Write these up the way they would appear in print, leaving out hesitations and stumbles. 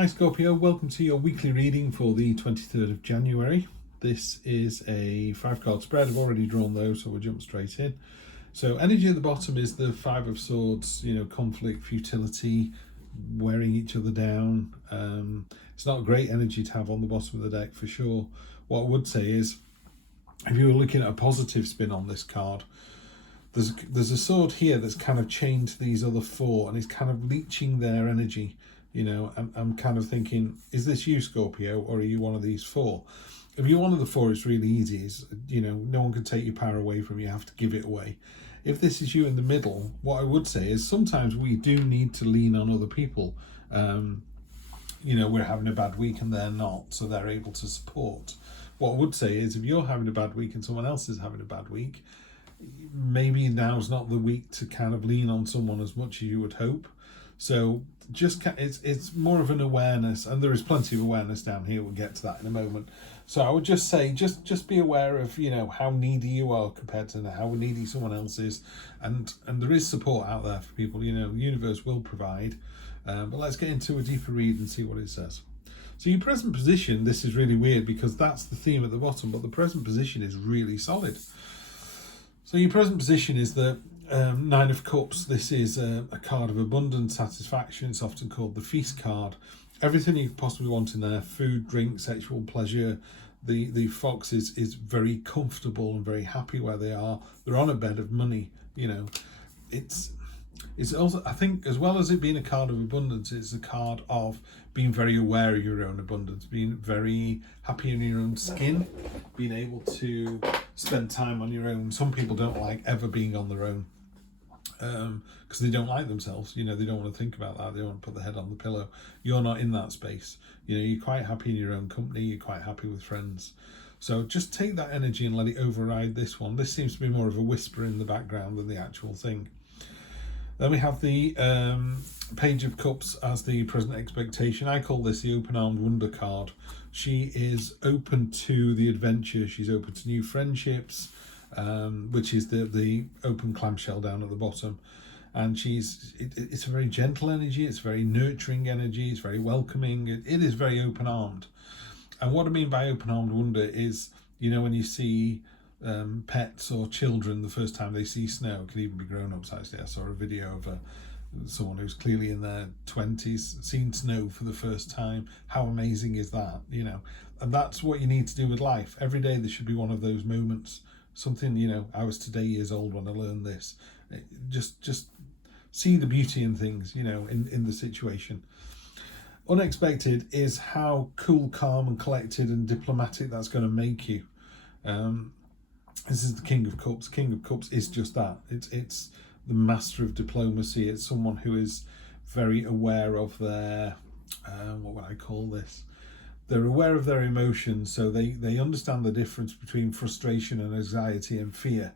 Hi Scorpio, welcome to your weekly reading for the 23rd of January. This is a 5-card spread. I've already drawn those, so we'll jump straight in. So energy at the bottom is the Five of Swords, conflict, futility, wearing each other down. It's not a great energy to have on the bottom of the deck for sure. What I would say is, if you were looking at a positive spin on this card, there's a sword here that's kind of chained to these other four and is kind of leeching their energy. I'm kind of thinking, is this you, Scorpio, or are you one of these four? If you're one of the four, it's really easy. No one can take your power away from you. You have to give it away. If this is you in the middle, what I would say is sometimes we do need to lean on other people. We're having a bad week and they're not, so they're able to support. What I would say is, if you're having a bad week and someone else is having a bad week, maybe now's not the week to kind of lean on someone as much as you would hope. So it's more of an awareness, and there is plenty of awareness down here. We'll get to that in a moment. So I would just say, just be aware of how needy you are compared to how needy someone else is, and there is support out there for people. The universe will provide. But let's get into a deeper read and see what it says. So your present position, this is really weird because that's the theme at the bottom, but the present position is really solid. So your present position is the Nine of Cups. This is a card of abundance, satisfaction. It's often called the feast card. Everything you possibly want in there: food, drink, sexual pleasure. The fox is very comfortable and very happy where they are. They're on a bed of money. It's also, I think, as well as it being a card of abundance, it's a card of being very aware of your own abundance, being very happy in your own skin, being able to spend time on your own. Some people don't like ever being on their own because they don't like themselves. They don't want to think about that. They don't want to put their head on the pillow. You're not in that space. You're quite happy in your own company. You're quite happy with friends. So just take that energy and let it override this one. This seems to be more of a whisper in the background than the actual thing. Then we have the Page of Cups as the present expectation. I call this the open-armed wonder card. She is open to the adventure. She's open to new friendships, which is the open clamshell down at the bottom. And it's a very gentle energy. It's very nurturing energy. It's very welcoming. It is very open-armed. And what I mean by open-armed wonder is, when you see pets or children the first time they see snow, it can even be grown-ups actually. I saw a video of someone who's clearly in their 20s seen snow for the first time. How amazing is that? And that's what you need to do with life. Every day there should be one of those moments. Something, I was today years old when I learned this. Just see the beauty in things, in the situation. Unexpected is how cool, calm and collected and diplomatic that's going to make you. This is the King of Cups. King of Cups is just that. It's the master of diplomacy. It's someone who is very aware of their, what would I call this? They're aware of their emotions, so they understand the difference between frustration and anxiety and fear.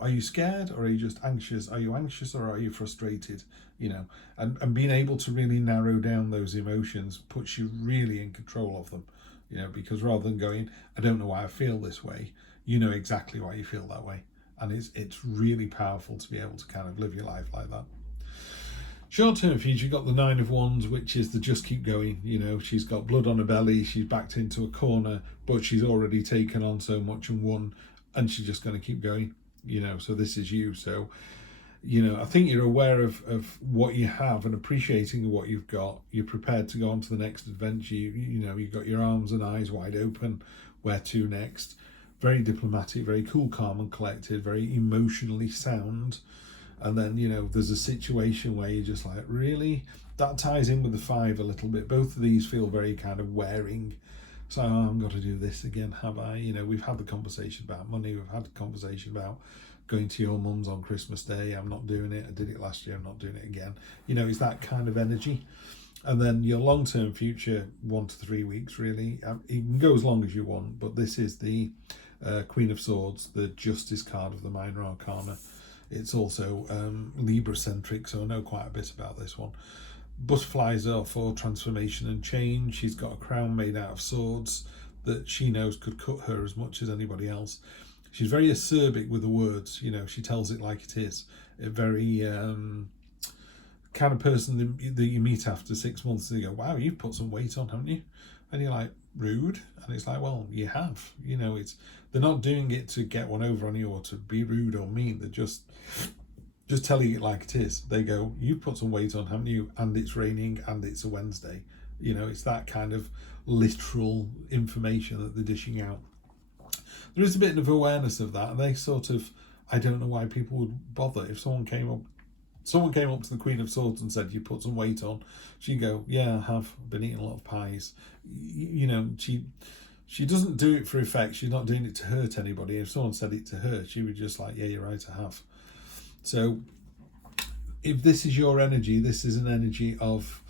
Are you scared or are you just anxious? Are you anxious or are you frustrated? And being able to really narrow down those emotions puts you really in control of them. Because rather than going, I don't know why I feel this way, you know exactly why you feel that way. And it's really powerful to be able to kind of live your life like that. Short-term future, you've got the Nine of Wands, which is the just keep going. She's got blood on her belly, she's backed into a corner, but she's already taken on so much and won, and she's just going to keep going. So this is you. So, I think you're aware of what you have and appreciating what you've got. You're prepared to go on to the next adventure. You've got your arms and eyes wide open. Where to next? Very diplomatic, very cool, calm and collected, very emotionally sound. And then, there's a situation where you're just like, really? That ties in with the Five a little bit. Both of these feel very kind of wearing. So I've got to do this again, have I? We've had the conversation about money. We've had the conversation about going to your mum's on Christmas Day. I'm not doing it. I did it last year. I'm not doing it again. It's that kind of energy. And then your long-term future, 1 to 3 weeks, really. It can go as long as you want, but this is the Queen of Swords, the Justice card of the Minor Arcana. It's also Libra-centric, so I know quite a bit about this one. Butterflies are for transformation and change. She's got a crown made out of swords that she knows could cut her as much as anybody else. She's very acerbic with the words. She tells it like it is. Very kind of person that you meet after 6 months and you go, wow, you've put some weight on, haven't you? And you're like, rude? And it's like, well, you have. You know, they're not doing it to get one over on you or to be rude or mean. They're just telling it like it is. They go, you've put some weight on, haven't you? And it's raining and it's a Wednesday. You know, it's that kind of literal information that they're dishing out. There is a bit of awareness of that, and they sort of, I don't know why people would bother. If someone came up to the Queen of Swords and said, you put some weight on, she'd go, yeah, I have been eating a lot of pies. You know, she doesn't do it for effect. She's not doing it to hurt anybody. If someone said it to her, she would just like, yeah, you're right, I have. So if this is your energy, this is an energy of,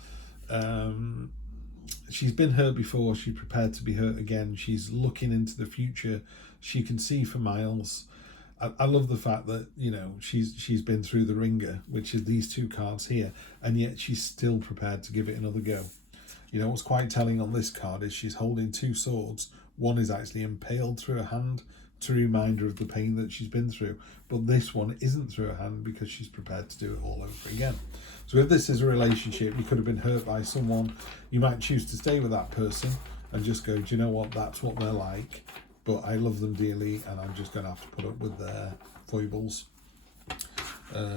she's been hurt before, she's prepared to be hurt again, she's looking into the future, she can see for miles. I love the fact that, you know, she's been through the ringer, which is these two cards here, and yet she's still prepared to give it another go. You know, what's quite telling on this card is she's holding two swords. One is actually impaled through her hand to remind her of the pain that she's been through, but this one isn't through her hand because she's prepared to do it all over again. So if this is a relationship, you could have been hurt by someone, you might choose to stay with that person and just go, do you know what, that's what they're like, but I love them dearly and I'm just going to have to put up with their foibles.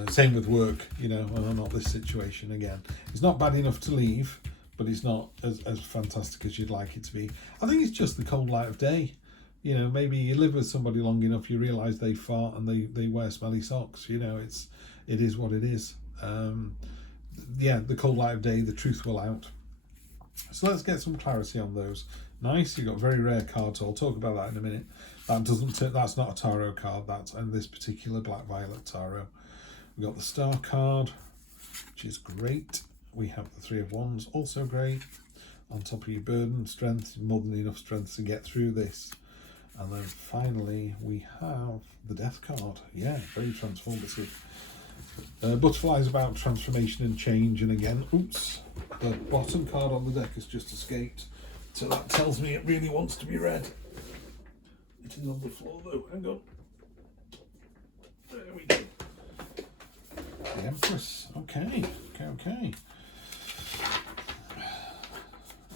Same with work, you know, not this situation again. It's not bad enough to leave, but it's not as fantastic as you'd like it to be. I think it's just the cold light of day. You know, maybe you live with somebody long enough, you realise they fart and they wear smelly socks. You know, it is what it is. Yeah, the cold light of day, the truth will out. So let's get some clarity on those. Nice, you've got very rare cards, so I'll talk about that in a minute. That's not a tarot card, that's in this particular Black Violet Tarot. We've got the Star card, which is great. We have the Three of Wands, also great. On top of your burden, strength, more than enough strength to get through this. And then finally, we have the Death card. Yeah, very transformative. Butterfly is about transformation and change. And again, oops, the bottom card on the deck has just escaped. So that tells me it really wants to be read. It is on the floor though, hang on. There we go. The Empress, okay.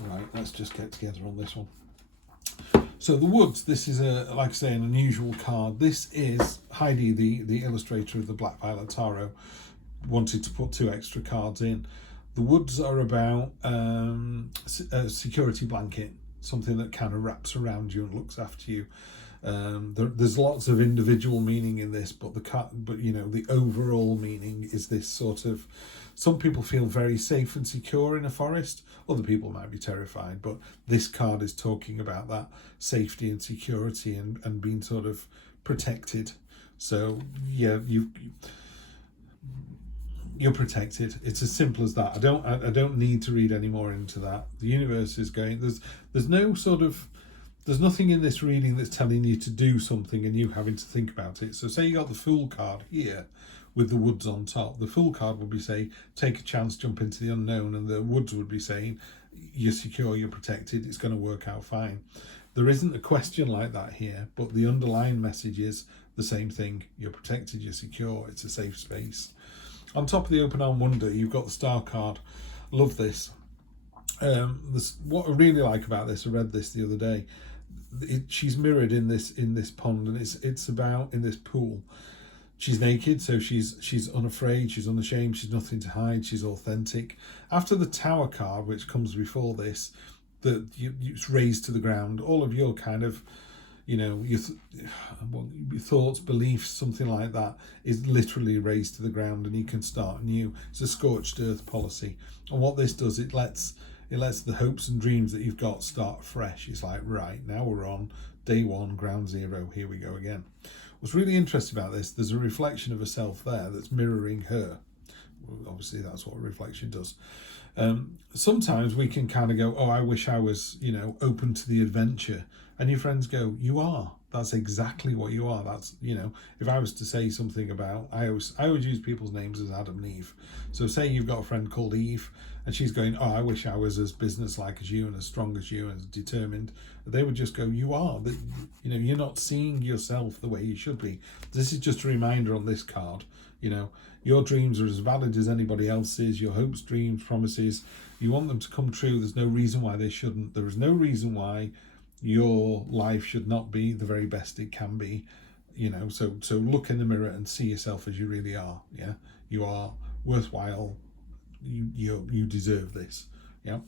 Right, let's just get together on this one. So the Woods, this is like I say, an unusual card. This is Heidi, the illustrator of the Black Violet Tarot, wanted to put 2 extra cards in. The Woods are about a security blanket, something that kind of wraps around you and looks after you. There's lots of individual meaning in this, but you know, the overall meaning is this sort of, some people feel very safe and secure in a forest, other people might be terrified, but this card is talking about that safety and security and being sort of protected. So yeah, you're protected. It's as simple as that. I don't need to read any more into that. The universe is going, there's nothing in this reading that's telling you to do something and you having to think about it. So say you got the Fool card here with the Woods on top. The Fool card would be say, take a chance, jump into the unknown, and the Woods would be saying, you're secure, you're protected, it's going to work out fine. There isn't a question like that here, but the underlying message is the same thing. You're protected, you're secure, it's a safe space. On top of the Open Arm Wonder, you've got the Star card. Love this. What I really like about this, I read this the other day, she's mirrored in this pond, and it's about in this pool. She's naked, so she's unafraid, she's unashamed, she's nothing to hide, she's authentic. After the Tower card, which comes before this, it's raised to the ground. All of your kind of, you know, your thoughts, beliefs, something like that, is literally raised to the ground, and you can start anew. It's a scorched earth policy, and what this does, it lets the hopes and dreams that you've got start fresh. It's like, right, now we're on day 1, ground zero, here we go again. What's really interesting about this, there's a reflection of herself there that's mirroring her. Well, obviously that's what a reflection does. Sometimes we can kind of go, oh, I wish I was, you know, open to the adventure. And your friends go, you are. That's exactly what you are. That's, you know, if I was to say something about, I always use people's names as Adam and Eve. So say you've got a friend called Eve, and she's going, oh, I wish I was as businesslike as you and as strong as you and as determined. They would just go, you are. That, you know, you're not seeing yourself the way you should be. This is just a reminder on this card. You know, your dreams are as valid as anybody else's. Your hopes, dreams, promises, you want them to come true. There's no reason why they shouldn't. There is no reason why your life should not be the very best it can be. You know, so look in the mirror and see yourself as you really are. Yeah, you are worthwhile. You deserve this. Yeah.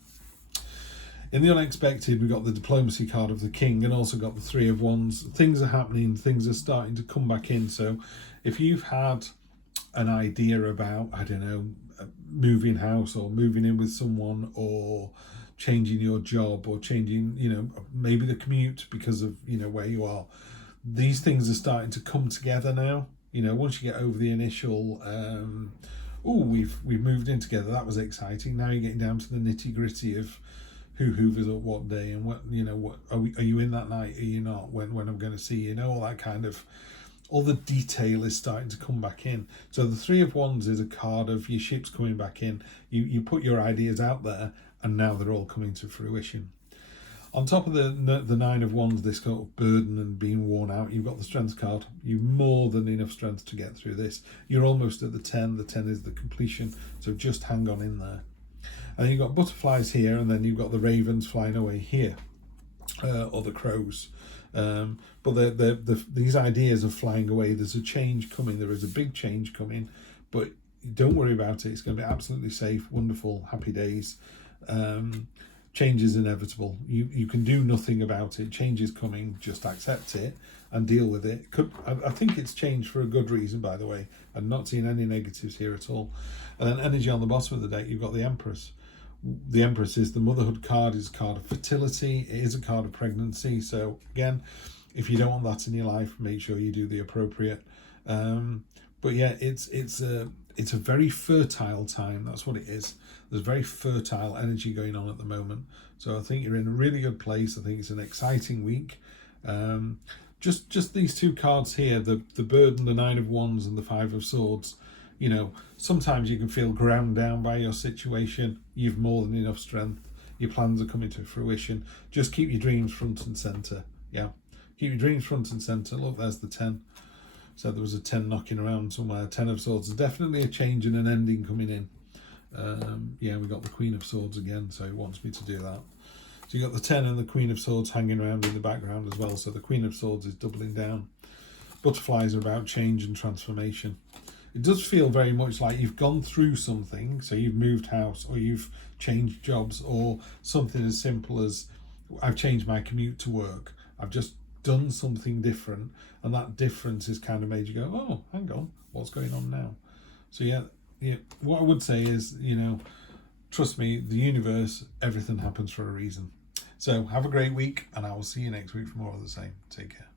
In the unexpected, we got the diplomacy card of the King, and also got the Three of Wands. Things are happening. Things are starting to come back in. So if you've had an idea about, I don't know, moving house or moving in with someone, or changing your job, or changing, you know, maybe the commute because of, you know, where you are, these things are starting to come together now. You know, once you get over the initial we've moved in together, that was exciting. Now you're getting down to the nitty gritty of who hoovers up what day, and what, you know, what are you in that night, are you not, when I'm going to see you, know, all that kind of, all the detail is starting to come back in. So the Three of Wands is a card of your ships coming back in. You put your ideas out there, and now they're all coming to fruition. On top of the Nine of Wands, this sort of burden and being worn out, you've got the Strength card. You've more than enough strength to get through this. You're almost at the 10. The 10 is the completion, so just hang on in there. And you've got butterflies here, and then you've got the ravens flying away here, or the crows. But these ideas of flying away, there's a change coming. There is a big change coming, but don't worry about it. It's going to be absolutely safe, wonderful, happy days. Change is inevitable. You can do nothing about it. Change is coming. Just accept it and deal with it. I think it's changed for a good reason, by the way. I'm not seeing any negatives here at all. And then energy on the bottom of the deck, you've got the Empress. The Empress is the motherhood card. It's a card of fertility. It is a card of pregnancy. So again, if you don't want that in your life, make sure you do the appropriate. But yeah, it's a very fertile time. That's what it is. There's very fertile energy going on at the moment. So I think you're in a really good place. I think it's an exciting week. Just these two cards here, the Burden, the Nine of Wands, and the Five of Swords. You know, sometimes you can feel ground down by your situation. You've more than enough strength. Your plans are coming to fruition. Just keep your dreams front and centre. Yeah, keep your dreams front and centre. Look, there's the 10. So there was a 10 knocking around somewhere. 10 of Swords. There's definitely a change and an ending coming in. Yeah, we got the Queen of Swords again, so it wants me to do that. So you got the 10 and the Queen of Swords hanging around in the background as well. So the Queen of Swords is doubling down. Butterflies are about change and transformation. It does feel very much like you've gone through something. So you've moved house, or you've changed jobs, or something as simple as I've changed my commute to work. I've just done something different, and that difference has kind of made you go, oh, hang on, what's going on now? So yeah, what I would say is, you know, trust me, the universe, everything happens for a reason. So have a great week, and I will see you next week for more of the same. Take care.